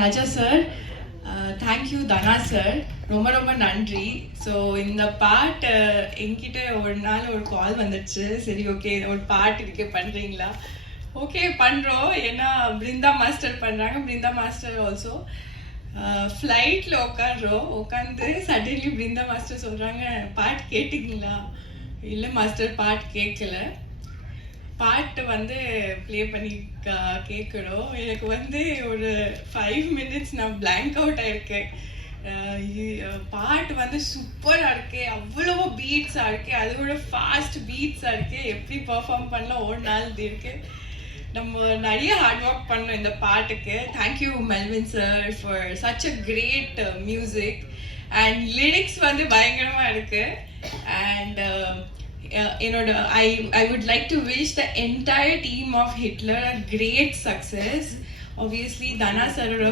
ராஜா sir, thank you தனா sir, ரொம்ப ரொம்ப நன்றி. ஸோ இந்த பாட்டு என்கிட்ட ஒரு நாள் ஒரு கால் வந்துடுச்சு. சரி, ஓகே, ஒரு பாட்டு இருக்கே, பண்ணுறீங்களா? ஓகே, பண்ணுறோம். ஏன்னா பிருந்தா மாஸ்டர் பண்ணுறாங்க. பிருந்தா மாஸ்டர் ஆல்சோ ஃப்ளைட்டில் உட்காந்து சடன்லி பிருந்தா மாஸ்டர் சொல்கிறாங்க, பாட்டு கேட்டுங்களா? இல்லை மாஸ்டர், பாட்டு கேட்கல. பாட்டு வந்து ப்ளே பண்ணி கேட்கணும். எனக்கு வந்து ஒரு 5 மினிட்ஸ் நான் பிளாங்க் அவுட் ஆயிருக்கேன். பாட்டு வந்து சூப்பராக இருக்கு, அவ்வளோ பீட்ஸாக இருக்கு, அதோட ஃபாஸ்ட் பீட்ஸாக இருக்கு. எப்படி பர்ஃபார்ம் பண்ணலாம் ஒரு நாள் இருக்கு. நம்ம நிறைய ஹார்ட் ஒர்க் பண்ணோம் இந்த பாட்டுக்கு. Thank you Melvin sir for such a great music. And lyrics வந்து பயங்கரமாக இருக்கு. And I would like to wish the entire team of Hitler a great success. Obviously, Dana Sarara